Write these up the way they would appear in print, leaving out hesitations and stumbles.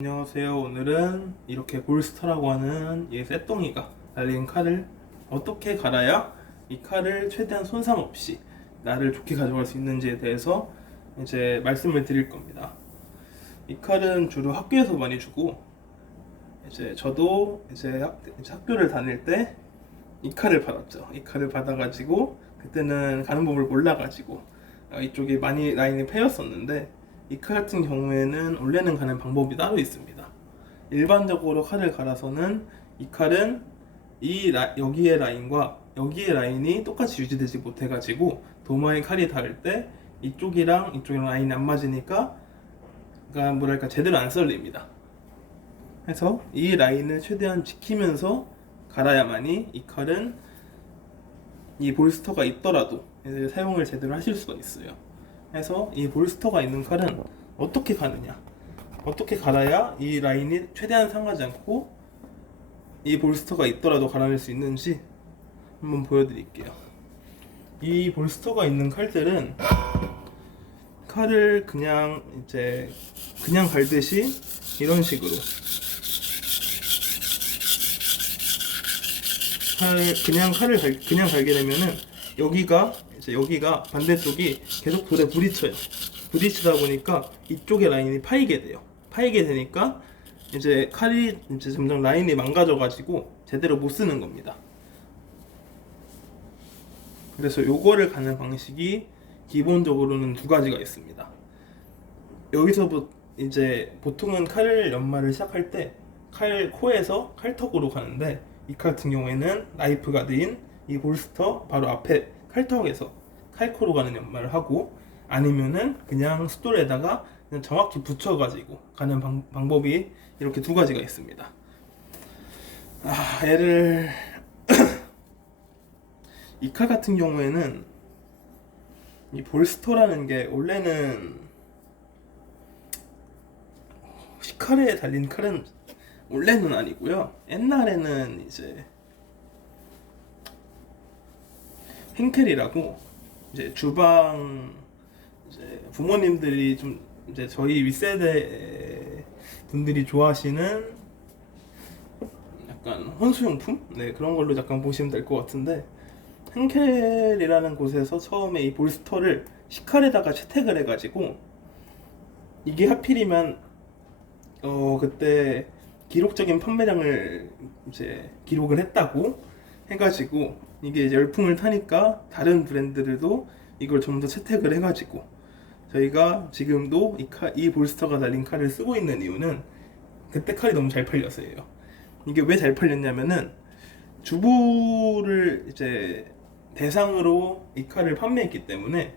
안녕하세요. 오늘은 이렇게 볼스터라고 하는 이 쇳덩이가 달린 칼을 어떻게 갈아야 이 칼을 최대한 손상 없이 나를 좋게 가져갈 수 있는지에 대해서 이제 말씀을 드릴 겁니다. 이 칼은 주로 학교에서 많이 주고, 이제 저도 이제 학교를 다닐 때 이 칼을 받았죠. 이 칼을 받아가지고 그때는 가는 법을 몰라가지고 이쪽에 많이 라인이 패였었는데, 이 칼 같은 경우에는 원래는 가는 방법이 따로 있습니다. 일반적으로 칼을 갈아서는 이 칼은 여기의 라인과 여기의 라인이 똑같이 유지되지 못해가지고 도마에 칼이 닿을 때 이쪽이랑 라인이 안 맞으니까, 그러니까 뭐랄까 제대로 안 썰립니다. 그래서 이 라인을 최대한 지키면서 갈아야만이 이 칼은 이 볼스터가 있더라도 사용을 제대로 하실 수가 있어요. 그래서 이 볼스터가 있는 칼은 어떻게 가느냐, 어떻게 갈아야 이 라인이 최대한 상하지 않고 이 볼스터가 있더라도 갈아낼 수 있는지 한번 보여드릴게요. 이 볼스터가 있는 칼들은 칼을 그냥 갈듯이 이런 식으로 그냥 갈게 되면은 여기가 반대쪽이 계속 돌에 부딪혀요. 부딪히다 보니까 이쪽의 라인이 파이게 돼요. 파이게 되니까 이제 칼이 점점 라인이 망가져가지고 제대로 못 쓰는 겁니다. 그래서 요거를 가는 방식이 기본적으로는 두 가지가 있습니다. 여기서부터 이제 보통은 칼 연마를 시작할 때 칼 코에서 칼턱으로 가는데, 이 칼 같은 경우에는 나이프 가드인 이 볼스터 바로 앞에 칼턱에서 칼코로 가는 연마를 하고, 아니면은 그냥 숫돌에다가 그냥 정확히 붙여가지고 가는 방법이 이렇게 두 가지가 있습니다. 이 칼 같은 경우에는 이 볼스터라는 게 원래는 시칼에 달린 칼은 원래는 아니고요. 옛날에는 이제 henkel이라고 이제 주방 부모님들이 좀 이제 저희 윗세대 분들이 좋아하시는 약간 혼수용품? 네, 그런 걸로 약간 보시면 될 것 같은데, henkel이라는 곳에서 처음에 이 볼스터를 시칼에다가 채택을 해가지고, 이게 하필이면 그때 기록적인 판매량을 이제 기록을 했다고 해가지고, 이게 이제 열풍을 타니까 다른 브랜드들도 이걸 좀 더 채택을 해가지고 저희가 지금도 이 볼스터가 달린 칼을 쓰고 있는 이유는 그때 칼이 너무 잘 팔려서예요. 이게 왜 잘 팔렸냐면은, 주부를 이제 대상으로 이 칼을 판매했기 때문에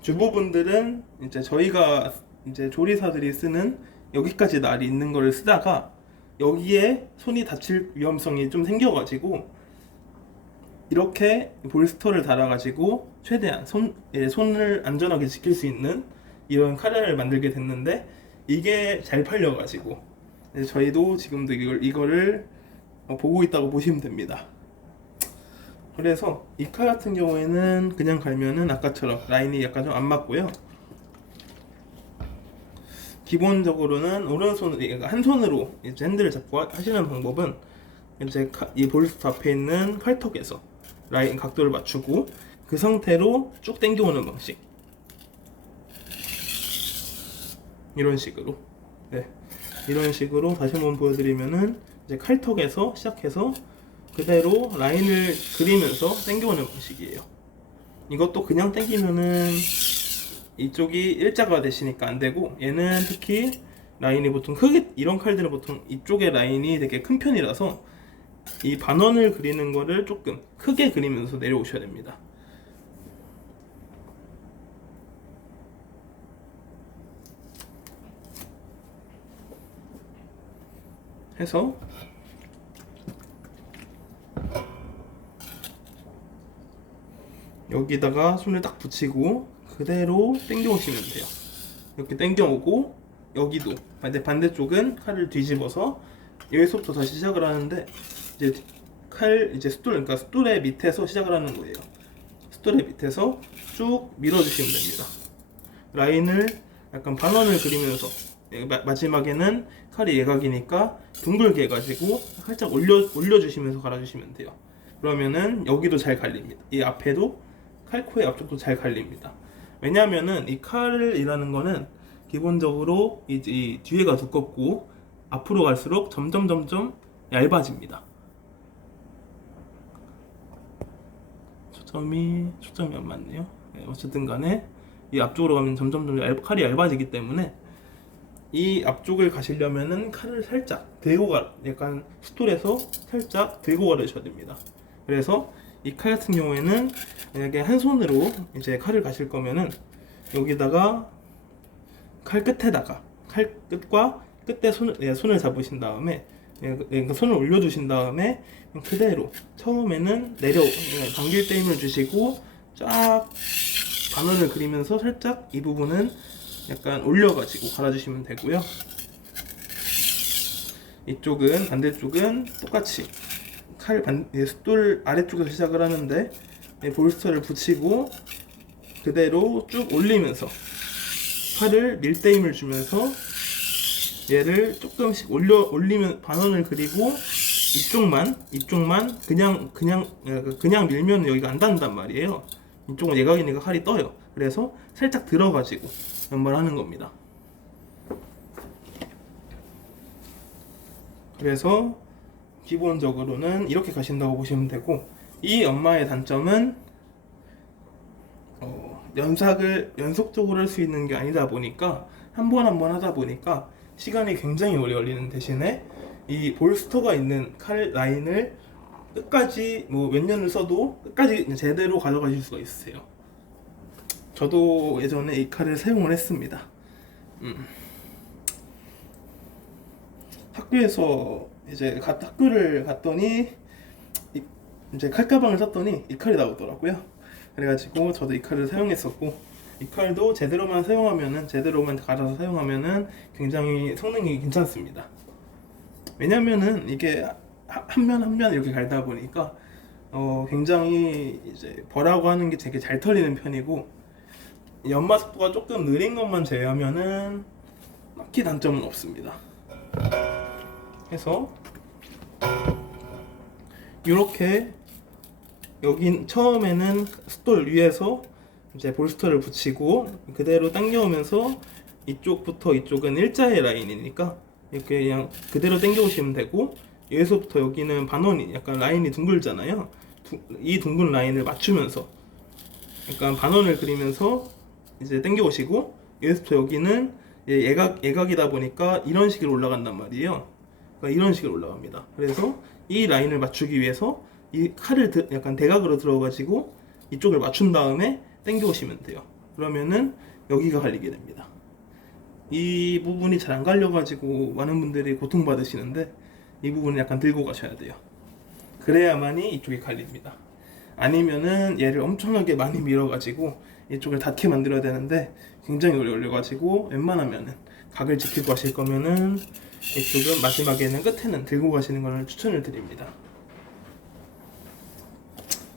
주부분들은 이제 저희가 이제 조리사들이 쓰는 여기까지 날이 있는 거를 쓰다가 여기에 손이 다칠 위험성이 좀 생겨가지고 이렇게 볼스터를 달아가지고 최대한 손을 안전하게 지킬 수 있는 이런 칼을 만들게 됐는데, 이게 잘 팔려가지고 저희도 지금도 이거를 보고 있다고 보시면 됩니다. 그래서 이 칼 같은 경우에는 그냥 갈면은 아까처럼 라인이 약간 좀 안 맞고요. 기본적으로는 한 손으로 이제 핸들을 잡고 하시는 방법은, 이제 이 볼스터 앞에 있는 칼턱에서 라인 각도를 맞추고 그 상태로 쭉 당겨오는 방식, 이런 식으로, 네, 이런 식으로 다시 한번 보여드리면은 이제 칼턱에서 시작해서 그대로 라인을 그리면서 당겨오는 방식이에요. 이것도 그냥 당기면은 이쪽이 일자가 되시니까 안 되고, 얘는 특히 라인이 보통 이런 칼들은 보통 이쪽의 라인이 되게 큰 편이라서 이 반원을 그리는 거를 조금 크게 그리면서 내려오셔야 됩니다. 해서 여기다가 손을 딱 붙이고 그대로 당겨 오시면 돼요. 이렇게 당겨 오고, 여기도 반대쪽은 칼을 뒤집어서 여기서부터 다시 시작을 하는데, 이제 숫돌의 밑에서 시작을 하는 거예요. 숫돌의 밑에서 쭉 밀어주시면 됩니다. 라인을 약간 반원을 그리면서 마지막에는 칼이 예각이니까 둥글게 해가지고 살짝 올려주시면서 갈아주시면 돼요. 그러면은 여기도 잘 갈립니다. 이 앞에도 칼코의 앞쪽도 잘 갈립니다. 왜냐면은 이 칼이라는 거는 기본적으로 이 뒤에가 두껍고 앞으로 갈수록 점점 얇아집니다. 초점이 안 맞네요. 네, 어쨌든 간에 이 앞쪽으로 가면 점점 칼이 얇아지기 때문에 이 앞쪽을 가시려면은 칼을 살짝 대고 약간 스톨에서 살짝 대고 가르셔야 됩니다. 그래서 이 칼 같은 경우에는 만약에 한 손으로 이제 칼을 가실 거면은 여기다가 칼 끝에다가 칼 끝과 끝에 손을 잡으신 다음에 손을 올려주신 다음에 그대로 처음에는 당길 때 힘을 주시고 쫙 반원을 그리면서 살짝 이 부분은 약간 올려가지고 갈아주시면 되고요. 이쪽은 반대쪽은 똑같이 숫돌 아래쪽에서 시작을 하는데 볼스터를 붙이고 그대로 쭉 올리면서 칼을 밀대 힘을 주면서 얘를 조금씩 올리면 반원을 그리고 이쪽만 그냥 밀면 여기가 안 닿는단 말이에요. 이쪽은 예각이니까 칼이 떠요. 그래서 살짝 들어가지고 연말하는 겁니다. 그래서 기본적으로는 이렇게 가신다고 보시면 되고, 이 연마의 단점은 연삭을 연속적으로 할 수 있는 게 아니다 보니까 한 번 하다 보니까 시간이 굉장히 오래 걸리는 대신에 이 볼스터가 있는 칼 라인을 끝까지 몇 년을 써도 끝까지 제대로 가져가실 수가 있으세요. 저도 예전에 이 칼을 사용을 했습니다. 학교에서 이제 학교를 갔더니 이제 칼가방을 샀더니 이 칼이 나오더라고요. 그래가지고 저도 이 칼을 사용했었고, 이 칼도 제대로만 갈아서 사용하면은 굉장히 성능이 괜찮습니다. 왜냐면은 이게 한 면 이렇게 갈다 보니까 굉장히 이제 벌하고 하는 게 되게 잘 털리는 편이고, 연마 속도가 조금 느린 것만 제외하면은 딱히 단점은 없습니다. 그래서 이렇게 여긴 처음에는 숫돌 위에서 이제 볼스터를 붙이고 그대로 당겨오면서 이쪽부터 이쪽은 일자의 라인이니까 이렇게 그냥 그대로 당겨오시면 되고, 여기서부터 여기는 반원이 약간 라인이 둥글잖아요. 이 둥근 라인을 맞추면서 약간 반원을 그리면서 이제 당겨오시고, 여기서부터 여기는 예각이다 보니까 이런 식으로 올라간단 말이에요. 그러니까 이런 식으로 올라갑니다. 그래서 이 라인을 맞추기 위해서 이 칼을 약간 대각으로 들어가지고 이쪽을 맞춘 다음에 당겨 오시면 돼요. 그러면은 여기가 갈리게 됩니다. 이 부분이 잘 안 갈려가지고 많은 분들이 고통받으시는데, 이 부분을 약간 들고 가셔야 돼요. 그래야만이 이쪽이 갈립니다. 아니면은 얘를 엄청나게 많이 밀어가지고 이쪽을 닿게 만들어야 되는데 굉장히 오래 걸려가지고, 웬만하면은 각을 지키고 하실 거면은 이쪽은 마지막에는 끝에는 들고 가시는 걸 추천을 드립니다.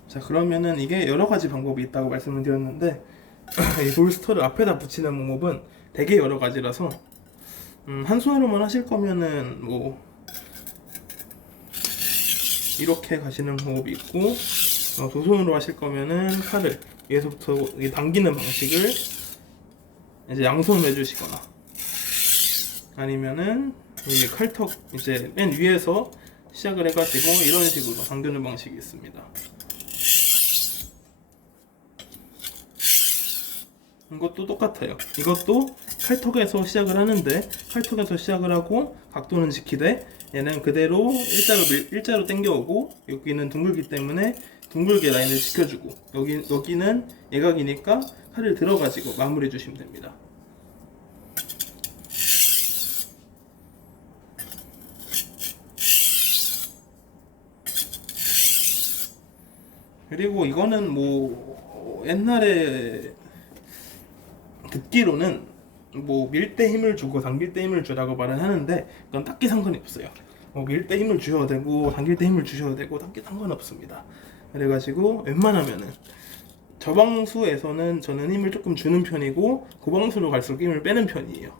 자, 그러면은 이게 여러 가지 방법이 있다고 말씀을 드렸는데, 이 볼스터를 앞에다 붙이는 방법은 되게 여러 가지라서 한 손으로만 하실 거면은 이렇게 가시는 방법이 있고, 두 손으로 하실 거면은 칼을 위에서부터 당기는 방식을 이제 양손으로 해주시거나, 아니면은 이 칼턱 이제 맨 위에서 시작을 해가지고 이런 식으로 당기는 방식이 있습니다. 이것도 똑같아요. 이것도 칼턱에서 시작을 하는데, 칼턱에서 시작을 하고 각도는 지키되 얘는 그대로 일자로 당겨오고, 여기는 둥글기 때문에 둥글게 라인을 지켜주고, 여기는 예각이니까 칼을 들어가지고 마무리해 주시면 됩니다. 그리고 이거는 옛날에 듣기로는 밀대 힘을 주고 당길 때 힘을 주라고 말은 하는데, 그건 딱히 상관이 없어요. 밀 때 힘을 주셔도 되고 당길 때 힘을 주셔도 되고 딱히 상관없습니다. 그래가지고 웬만하면은 저방수에서는 저는 힘을 조금 주는 편이고, 고방수로 갈수록 힘을 빼는 편이에요.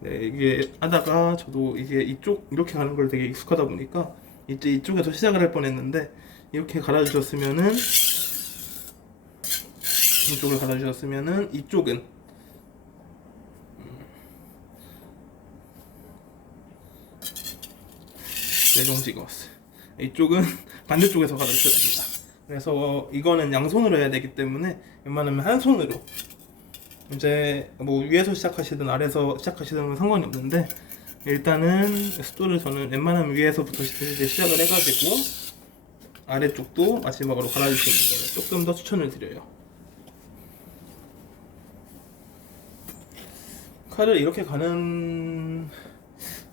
네, 이게 하다가 저도 이게 이쪽 이렇게 가는 걸 되게 익숙하다 보니까 이제 이쪽에서 시작을 할 뻔했는데, 이렇게 갈아주셨으면은, 이쪽을 갈아주셨으면은 이쪽은 내정지가 왔어요. 이쪽은 반대쪽에서 갈아주셔야 됩니다. 그래서 이거는 양손으로 해야 되기 때문에 웬만하면 한 손으로, 이제 뭐 위에서 시작하시든 아래에서 시작하시든 상관이 없는데, 일단은 숫도를 저는 웬만하면 위에서부터 이제 시작을 해가지고 아래쪽도 마지막으로 갈아주시는 거를 조금 더 추천을 드려요. 칼을 이렇게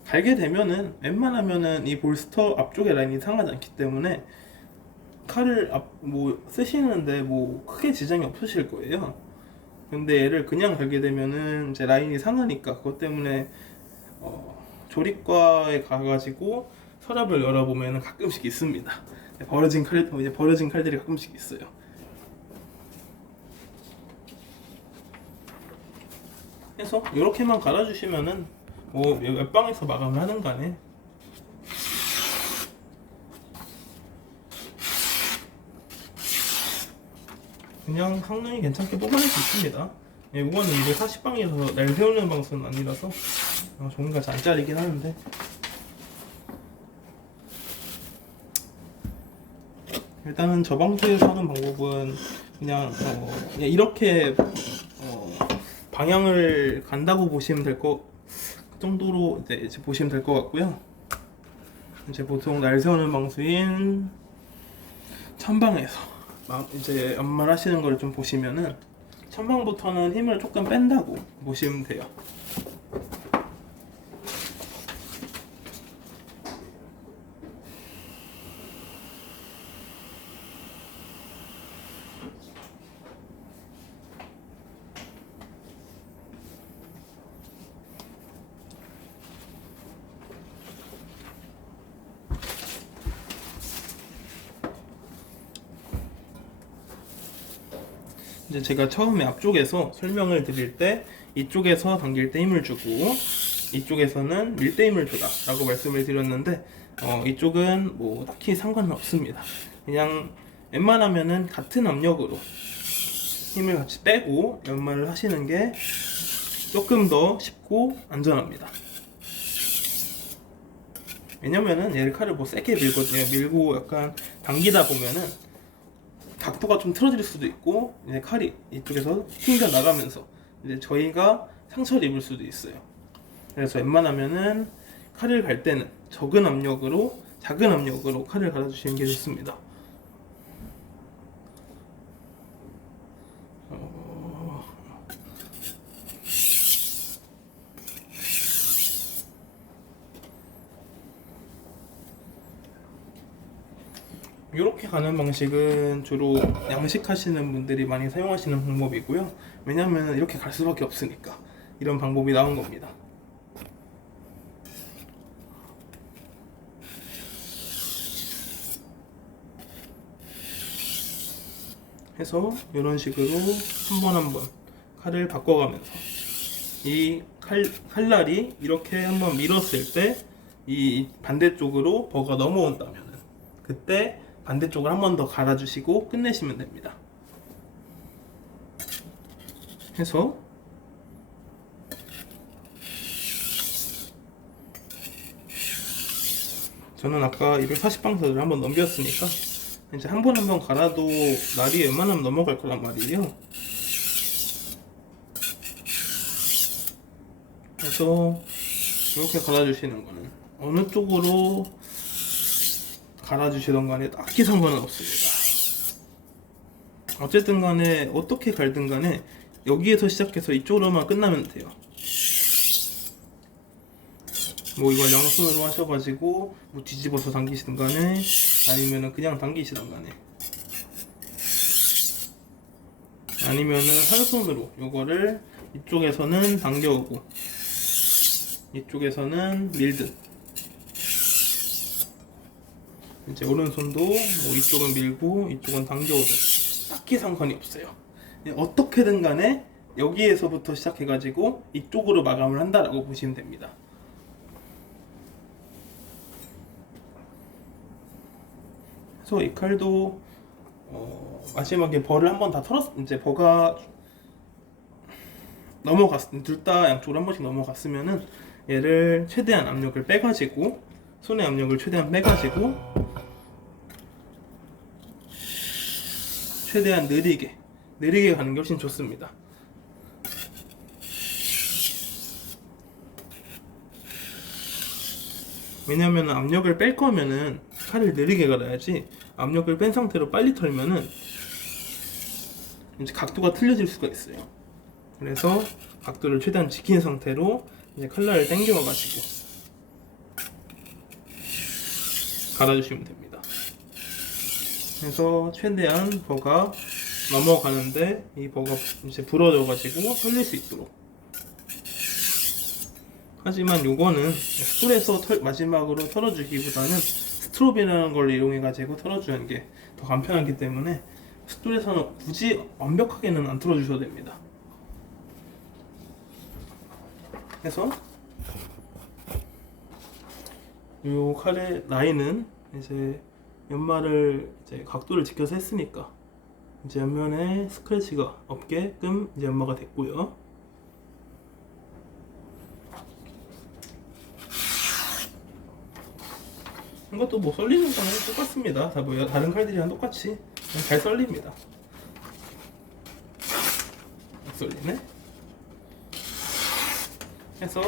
갈게 되면은 웬만하면은 이 볼스터 앞쪽에 라인이 상하지 않기 때문에 칼을 뭐 쓰시는데 뭐 크게 지장이 없으실 거예요. 근데 얘를 그냥 갈게 되면은 이제 라인이 상하니까, 그것 때문에 조립과에 가가지고 서랍을 열어보면은 가끔씩 있습니다. 이제 버려진 칼들이 가끔씩 있어요. 그래서 이렇게만 갈아주시면은 뭐 옆방에서 마감을 하는 간에 그냥 성능이 괜찮게 뽑아낼 수 있습니다. 예, 이거는 이제 40방에서 날 세우는 방수는 아니라서 종이가 잘 안 잘리긴 하는데, 일단은 저 방수에서 하는 방법은 그냥 이렇게 방향을 간다고 보시면 될 거 정도로 이제 보시면 될 것 같고요. 이제 보통 날 세우는 방수인 천방에서 이제 연말하시는 걸 좀 보시면은, 천방부터는 힘을 조금 뺀다고 보시면 돼요. 이제 제가 처음에 앞쪽에서 설명을 드릴 때 이쪽에서 당길 때 힘을 주고 이쪽에서는 밀 때 힘을 주라 라고 말씀을 드렸는데, 이쪽은 뭐 딱히 상관은 없습니다. 그냥 웬만하면은 같은 압력으로 힘을 같이 빼고 연말을 하시는 게 조금 더 쉽고 안전합니다. 왜냐면은 얘를 칼을 뭐 세게 밀고 약간 당기다 보면은 각도가 좀 틀어질 수도 있고, 이제 칼이 이쪽에서 튕겨 나가면서 이제 저희가 상처를 입을 수도 있어요. 그래서 웬만하면은 칼을 갈 때는 작은 압력으로 칼을 갈아주시는 게 좋습니다. 이렇게 가는 방식은 주로 양식하시는 분들이 많이 사용하시는 방법이고요. 왜냐면 이렇게 갈 수밖에 없으니까 이런 방법이 나온 겁니다. 해서 이런 식으로 한 번 칼을 바꿔가면서 이 칼날이 이렇게 한번 밀었을 때 이 반대쪽으로 버가 넘어온다면 그때 반대쪽을 한 번 더 갈아주시고 끝내시면 됩니다. 해서 저는 아까 240방석을 한번 넘겼으니까 이제 한 번 갈아도 날이 웬만하면 넘어갈 거란 말이에요. 그래서 이렇게 갈아주시는 거는 어느 쪽으로 갈아주시던 간에 딱히 상관은 없습니다. 어쨌든 간에 어떻게 갈든 간에 여기에서 시작해서 이쪽으로만 끝나면 돼요. 뭐 이걸 양손으로 하셔가지고 뭐 뒤집어서 당기시든 간에 아니면은 그냥 당기시든 간에 아니면은 한 손으로 요거를 이쪽에서는 당겨오고 이쪽에서는 밀든, 이제 오른손도 뭐 이쪽은 밀고 이쪽은 당겨오든 딱히 상관이 없어요. 어떻게든 간에 여기에서부터 시작해가지고 이쪽으로 마감을 한다라고 보시면 됩니다. 그래서 이 칼도 마지막에 벌을 한번 다 이제 버가 둘 다 양쪽으로 한 번씩 넘어갔으면은 얘를 최대한 압력을 빼가지고, 손의 압력을 최대한 빼가지고 최대한 느리게 가는 게 훨씬 좋습니다. 왜냐면 압력을 뺄 거면은 칼을 느리게 갈아야지, 압력을 뺀 상태로 빨리 털면은 이제 각도가 틀려질 수가 있어요. 그래서 각도를 최대한 지킨 상태로 이제 칼날을 당겨가지고 갈아주시면 됩니다. 그래서 최대한 버가 넘어가는데 이 버가 이제 부러져가지고 털릴 수 있도록. 하지만 요거는 스툴에서 마지막으로 털어주기보다는 스트롭이라는 걸 이용해가지고 털어주는 게 더 간편하기 때문에 스툴에서는 굳이 완벽하게는 안 털어주셔도 됩니다. 그래서 요 칼의 라인은 이제 연말을 이제 각도를 지켜서 했으니까 이제 옆면에 스크래치가 없게끔 이제 연마가 됐고요. 이것도 뭐 썰리는 거는 똑같습니다. 다 뭐 다른 칼들이랑 똑같이 그냥 잘 썰립니다. 썰리네. 해서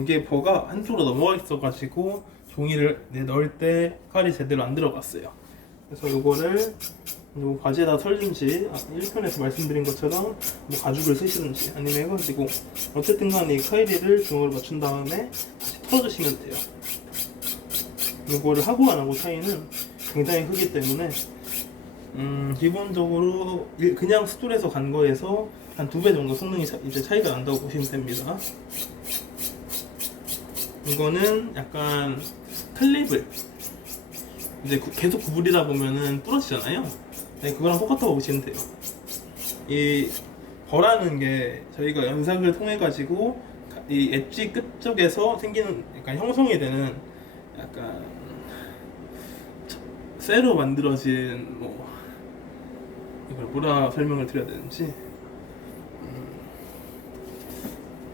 이게 버가 한쪽으로 넘어가 있어가지고 종이를 넣을 때 칼이 제대로 안 들어갔어요. 그래서 요거를 요 바지에다 털든지 1편에서 말씀드린 것처럼 뭐 가죽을 쓰시든지 아니면 해가지고 어쨌든 간에 이 카이리를 중앙으로 맞춘 다음에 다시 털어주시면 돼요. 요거를 하고 안 하고 차이는 굉장히 크기 때문에 기본적으로 그냥 스툴에서 간 거에서 한 2배 정도 성능이 이제 차이가 난다고 보시면 됩니다. 이거는 약간 클립을 이제 계속 구부리다 보면은 부러지잖아요. 네, 그거랑 똑같다고 보시면 돼요. 이 버라는 게 저희가 연삭을 통해 가지고 이 엣지 끝 쪽에서 생기는 약간 형성이 되는 약간 쇠로 만들어진 뭐 이걸 뭐라 설명을 드려야 되는지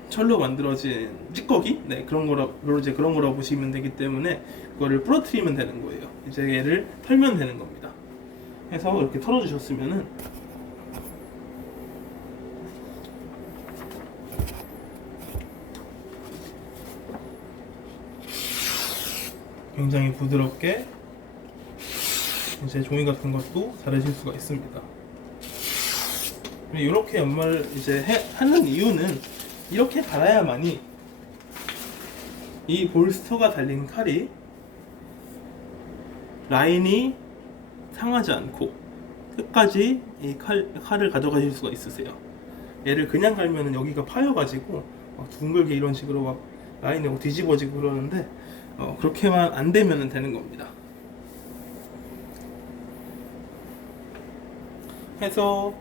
철로 만들어진 찌꺼기? 네, 그런 거라고 보시면 되기 때문에 그거를 부러뜨리면 되는 거예요. 이제 얘를 털면 되는 겁니다. 해서 이렇게 털어주셨으면은 굉장히 부드럽게 이제 종이 같은 것도 자르실 수가 있습니다. 이렇게 연말을 이제 하는 이유는 이렇게 갈아야만이 이 볼스터가 달린 칼이 라인이 상하지 않고 끝까지 이 칼을 가져가실 수가 있으세요. 얘를 그냥 갈면은 여기가 파여가지고 막 둥글게 이런 식으로 막 라인이 뒤집어지고 그러는데 그렇게만 안 되면 되는 겁니다. 해서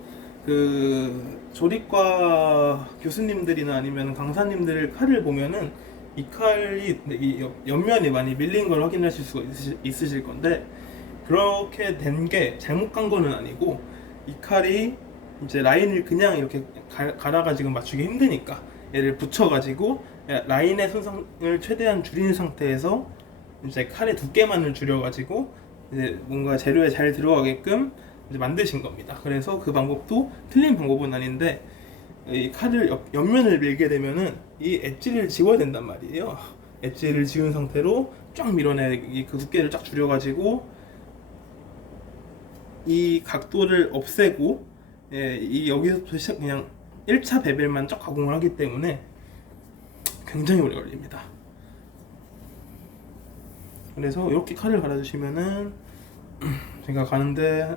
그 조립과 교수님들이나 아니면 강사님들 칼을 보면은 이 칼이 이 옆면이 많이 밀린 걸 확인하실 수가 있으실 건데, 그렇게 된 게 잘못 간 거는 아니고 이 칼이 이제 라인을 그냥 이렇게 갈아가지고 맞추기 힘드니까 얘를 붙여가지고 라인의 손상을 최대한 줄인 상태에서 이제 칼의 두께만을 줄여가지고 이제 뭔가 재료에 잘 들어가게끔 이제 만드신 겁니다. 그래서 그 방법도 틀린 방법은 아닌데, 이 칼을 옆면을 밀게 되면은 이 엣지를 지워야 된단 말이에요. 엣지를 지운 상태로 쫙 밀어내, 그 두께를 쫙 줄여가지고 이 각도를 없애고, 이 여기서부터 시작 그냥 1차 베벨만 쫙 가공을 하기 때문에 굉장히 오래 걸립니다. 그래서 이렇게 칼을 갈아주시면은 제가 가는데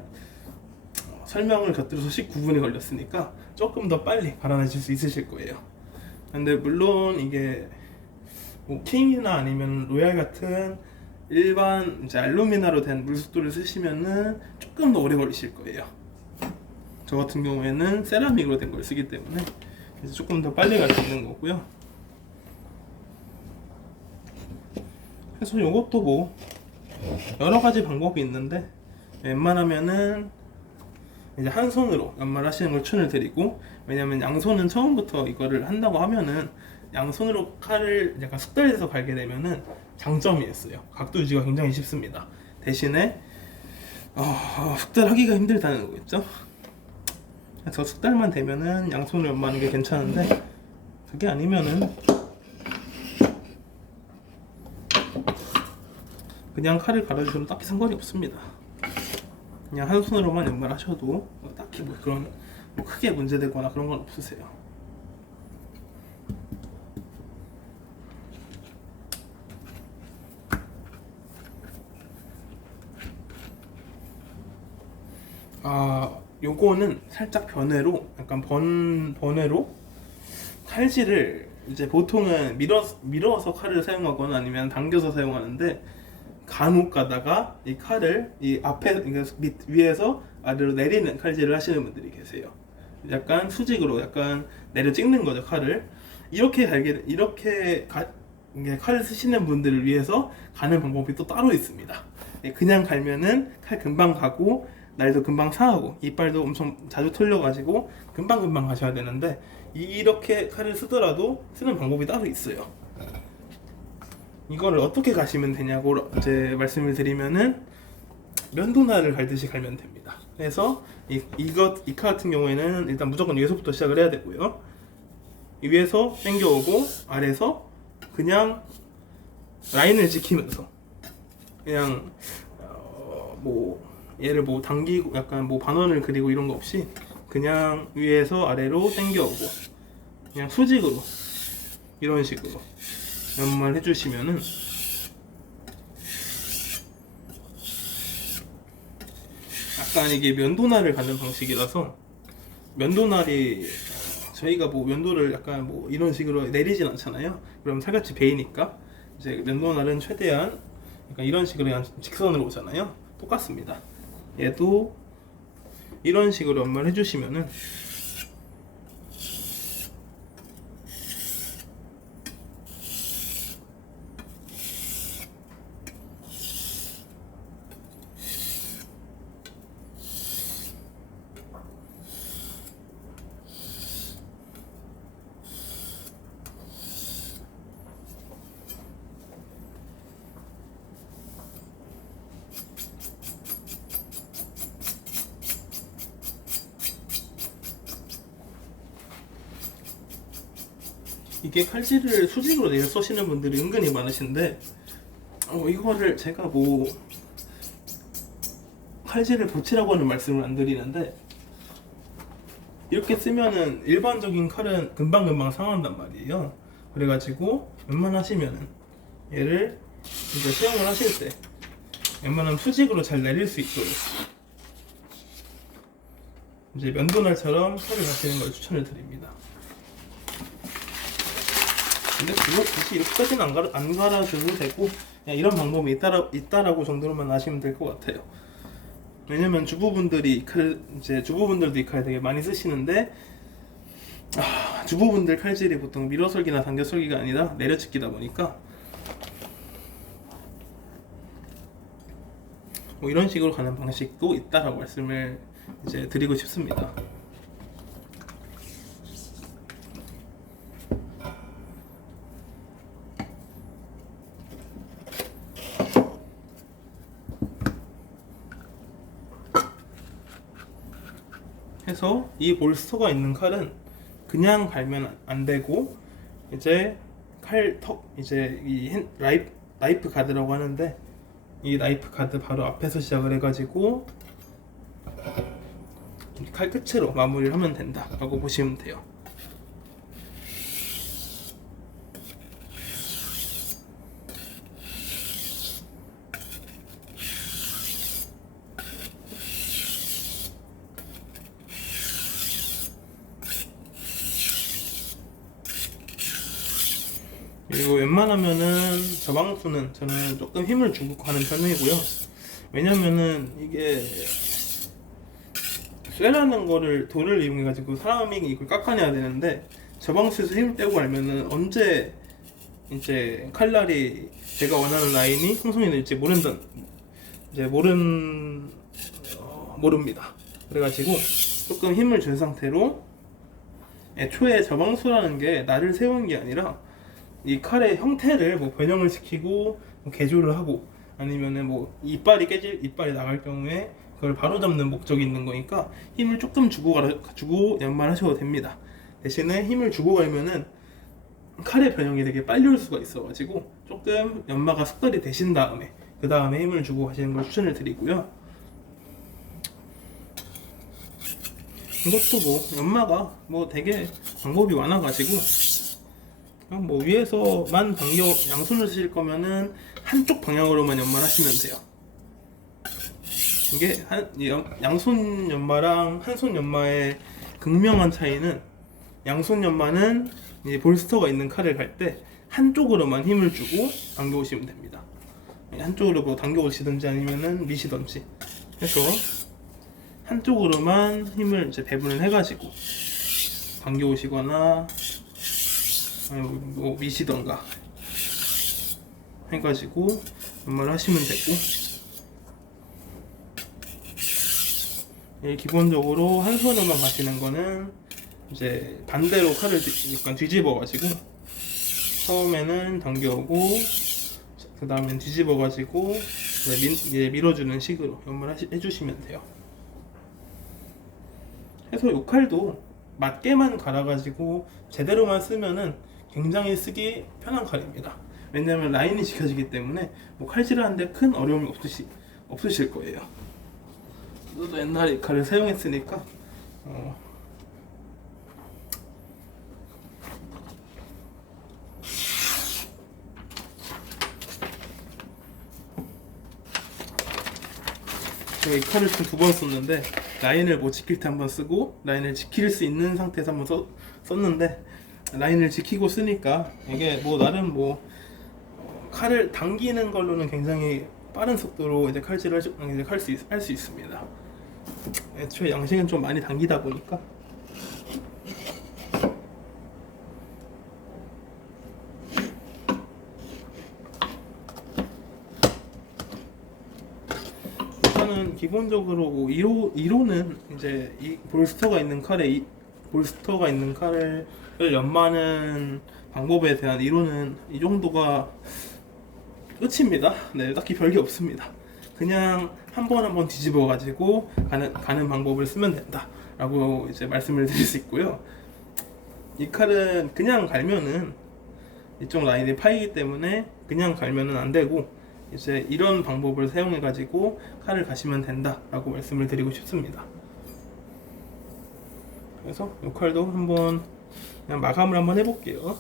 설명을 곁들여서 19분이 걸렸으니까 조금 더 빨리 갈아내실 수 있으실 거예요. 근데 물론 이게 뭐 킹이나 아니면 로얄 같은 일반 이제 알루미나로 된 물속도를 쓰시면은 조금 더 오래 걸리실 거예요. 저 같은 경우에는 세라믹으로 된 걸 쓰기 때문에 그래서 조금 더 빨리 갈 수 있는 거고요. 그래서 이것도 뭐 여러 가지 방법이 있는데 웬만하면은 이제 한 손으로 연말하시는 걸 추천을 드리고, 왜냐면 양손은 처음부터 이거를 한다고 하면은 양손으로 칼을 약간 숙달해서 갈게 되면은 장점이 있어요. 각도 유지가 굉장히 쉽습니다. 대신에 숙달하기가 힘들다는 거겠죠. 그래서 숙달만 되면은 양손으로 연마하는 게 괜찮은데, 그게 아니면은 그냥 칼을 갈아주시면 딱히 상관이 없습니다. 그냥 한 손으로만 연말하셔도 딱히 뭐 그런 크게 문제되거나 그런 건 없으세요. 요거는 살짝 변회로, 약간 번외로 칼질을 이제 보통은 밀어서 칼을 사용하거나 아니면 당겨서 사용하는데, 간혹 가다가 이 칼을 이 앞에 위에서 아래로 내리는 칼질을 하시는 분들이 계세요. 약간 수직으로 약간 내려 찍는 거죠, 칼을. 이렇게 칼을 쓰시는 분들을 위해서 가는 방법이 또 따로 있습니다. 그냥 갈면은 칼 금방 가고 날도 금방 상하고 이빨도 엄청 자주 털려가지고 금방 가셔야 되는데, 이렇게 칼을 쓰더라도 쓰는 방법이 따로 있어요. 이거를 어떻게 가시면 되냐고 이제 말씀을 드리면은 면도날을 갈듯이 갈면 됩니다. 그래서 이 칼 같은 경우에는 일단 무조건 위에서부터 시작을 해야 되고요. 위에서 당겨오고 아래에서 그냥 라인을 지키면서 그냥 뭐 얘를 뭐 당기고 약간 뭐 반원을 그리고 이런 거 없이 그냥 위에서 아래로 당겨오고 그냥 수직으로 이런 식으로 연말 해주시면은 약간 이게 면도날을 가는 방식이라서, 면도날이 저희가 뭐 면도를 약간 뭐 이런 식으로 내리진 않잖아요. 그럼 살같이 베이니까 이제 면도날은 최대한 약간 이런 식으로 그냥 직선으로 오잖아요. 똑같습니다. 얘도 이런 식으로 연말 해주시면은 이게 칼질을 수직으로 내려 써시는 분들이 은근히 많으신데, 이거를 제가 뭐 칼질을 붙이라고 하는 말씀을 안 드리는데, 이렇게 쓰면은 일반적인 칼은 금방 상한단 말이에요. 그래가지고 웬만하시면은 얘를 이제 사용을 하실 때 웬만하면 수직으로 잘 내릴 수 있도록 이제 면도날처럼 칼을 가시는 걸 추천을 드립니다. 근데 그거 굳이 이렇게까지는 안 갈아줘도 되고, 그냥 이런 방법이 있다라고 정도로만 아시면 될 것 같아요. 왜냐면 주부분들도 이 칼 되게 많이 쓰시는데, 주부분들 칼질이 보통 밀어설기나 당겨설기가 아니라 내려찍기다 보니까 뭐 이런 식으로 가는 방식도 있다라고 말씀을 이제 드리고 싶습니다. 해서 이 볼스터가 있는 칼은 그냥 갈면 안 되고, 이제 이제 이 나이프 가드라고 하는데, 이 나이프 가드 바로 앞에서 시작을 해가지고 칼 끝으로 마무리를 하면 된다라고 보시면 돼요. 그리고 웬만하면은 저방수는 저는 조금 힘을 주고 가는 편이고요. 왜냐면은 이게 쇠라는 거를 돌을 이용해 가지고 사람이 이걸 깎아내야 되는데, 저방수에서 힘을 빼고 가면은 언제 이제 칼날이 제가 원하는 라인이 형성이 될지 모릅니다. 그래가지고 조금 힘을 준 상태로, 애초에 저방수라는 게 나를 세우는 게 아니라 이 칼의 형태를 뭐 변형을 시키고 뭐 개조를 하고, 아니면은 뭐 이빨이 나갈 경우에 그걸 바로잡는 목적이 있는 거니까 힘을 조금 주고 연말하셔도 됩니다. 대신에 힘을 주고 가면은 칼의 변형이 되게 빨리 올 수가 있어가지고 조금 연마가 숙달이 되신 다음에 그 다음에 힘을 주고 가시는 걸 추천을 드리고요. 이것도 뭐 연마가 뭐 되게 방법이 많아가지고, 뭐 위에서만 양손을 쓰실 거면은 한쪽 방향으로만 연마를 하시면 돼요. 이게 양손 연마랑 한손 연마의 극명한 차이는, 양손 연마는 이제 볼스터가 있는 칼을 갈 때 한쪽으로만 힘을 주고 당겨오시면 됩니다. 한쪽으로 뭐 당겨오시든지 아니면은 미시든지 해서 한쪽으로만 힘을 이제 배분을 해가지고 당겨오시거나 뭐 미시던가 해가지고 연마를 하시면 되고, 기본적으로 한 손으로만 가시는 거는 이제 반대로 칼을 약간 뒤집어 가지고 처음에는 당겨오고 그 다음엔 뒤집어 가지고 이제 밀어주는 식으로 연마를 해주시면 돼요. 그래서 이 칼도 맞게만 갈아가지고 제대로만 쓰면은 굉장히 쓰기 편한 칼입니다. 왜냐면 라인이 지켜지기 때문에 뭐 칼질하는데 큰 어려움이 없으실 거예요. 저도 옛날에 이 칼을 사용했으니까 제가 이 칼을 총 2번 썼는데, 라인을 못 지킬 때 한번 쓰고 라인을 지킬 수 있는 상태에서 한번 썼는데, 라인을 지키고 쓰니까 이게 뭐 나름 뭐 칼을 당기는 걸로는 굉장히 빠른 속도로 이제 칼질을 할 수 있습니다. 애초에 양식은 좀 많이 당기다 보니까. 일단은 기본적으로 뭐 이론은 이제 이 볼스터가 있는 칼을 연마하는 방법에 대한 이론은 이 정도가 끝입니다. 네, 딱히 별게 없습니다. 그냥 한 번 뒤집어 가지고 가는 방법을 쓰면 된다 라고 이제 말씀을 드릴 수 있고요. 이 칼은 그냥 갈면은 이쪽 라인이 파이기 때문에 그냥 갈면은 안 되고, 이제 이런 방법을 사용해 가지고 칼을 가시면 된다 라고 말씀을 드리고 싶습니다. 그래서 이 칼도 한번 그냥 마감을 한번 해볼게요.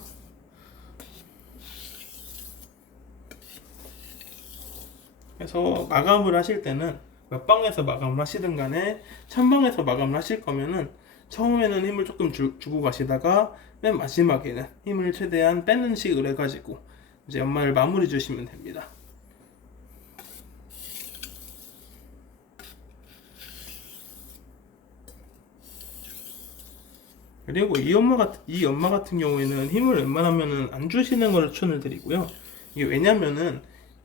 그래서 마감을 하실 때는 몇 방에서 마감을 하시든 간에 1000방에서 마감을 하실 거면은 처음에는 힘을 조금 주고 가시다가 맨 마지막에는 힘을 최대한 빼는 식으로 해가지고 이제 연마를 마무리 주시면 됩니다. 그리고 이 연마 같은 경우에는 힘을 웬만하면은 안 주시는 걸 추천을 드리고요. 이게 왜냐면은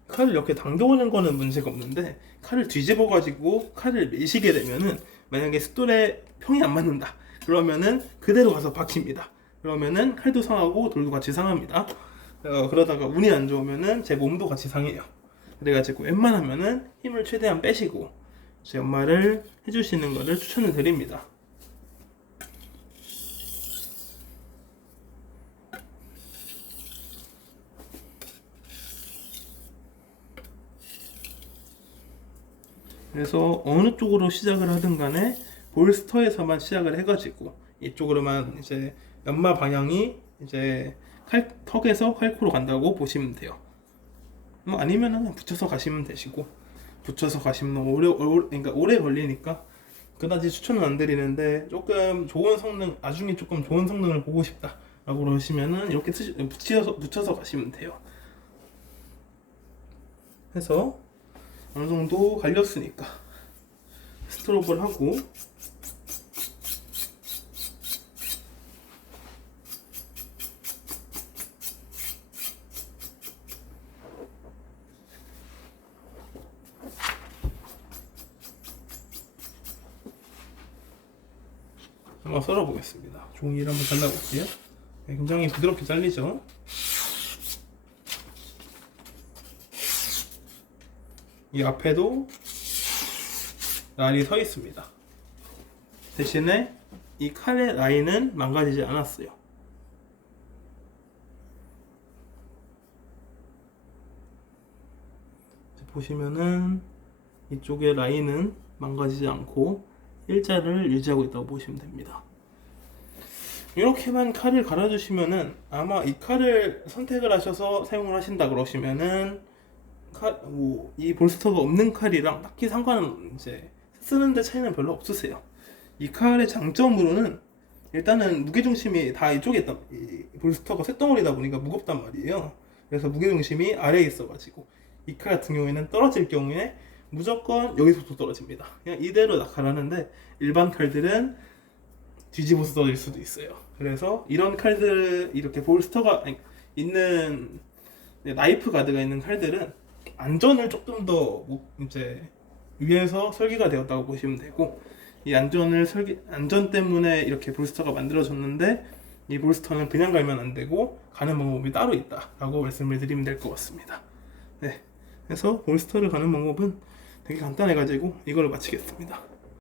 칼을 이렇게 당겨오는 거는 문제가 없는데, 칼을 뒤집어 가지고 칼을 미시게 되면은 만약에 숫돌에 평이 안 맞는다 그러면은 그대로 가서 박힙니다. 그러면은 칼도 상하고 돌도 같이 상합니다. 그러다가 운이 안 좋으면은 제 몸도 같이 상해요. 그래가지고 웬만하면은 힘을 최대한 빼시고 제 연마를 해주시는 것을 추천을 드립니다. 그래서 어느 쪽으로 시작을 하든 간에 볼스터에서만 시작을 해가지고 이쪽으로만 이제 연마 방향이 이제 턱에서 칼코로 간다고 보시면 돼요. 뭐 아니면은 그냥 붙여서 가시면 되시고, 붙여서 가시면 그러니까 오래 걸리니까 그다지 추천은 안 드리는데, 조금 좋은 성능, 나중에 조금 좋은 성능을 보고 싶다 라고 그러시면은 이렇게 붙여서 가시면 돼요. 해서 어느 정도 갈렸으니까 스트롭을 하고 한번 썰어 보겠습니다. 종이를 한번 잘라볼게요. 네, 굉장히 부드럽게 잘리죠. 이 앞에도 날이 서 있습니다. 대신에 이 칼의 라인은 망가지지 않았어요. 보시면은 이쪽의 라인은 망가지지 않고 일자를 유지하고 있다고 보시면 됩니다. 이렇게만 칼을 갈아주시면은 아마 이 칼을 선택을 하셔서 사용을 하신다 그러시면은 이 볼스터가 없는 칼이랑 딱히 상관은 이제 쓰는데 차이는 별로 없으세요. 이 칼의 장점으로는 일단은 무게중심이 다 이쪽에 있다. 이 볼스터가 쇳덩어리다 보니까 무겁단 말이에요. 그래서 무게중심이 아래에 있어가지고 이 칼 같은 경우에는 떨어질 경우에 무조건 여기서부터 떨어집니다. 그냥 이대로 갈았는데 일반 칼들은 뒤집어서 떨어질 수도 있어요. 그래서 이런 칼들, 이렇게 볼스터가 있는 나이프 가드가 있는 칼들은 안전을 조금 더 이제 위해서 설계가 되었다고 보시면 되고, 이 안전 때문에 이렇게 볼스터가 만들어졌는데 이 볼스터는 그냥 갈면 안 되고 가는 방법이 따로 있다라고 말씀을 드리면 될 것 같습니다. 네, 그래서 볼스터를 가는 방법은 되게 간단해가지고 이걸로 마치겠습니다.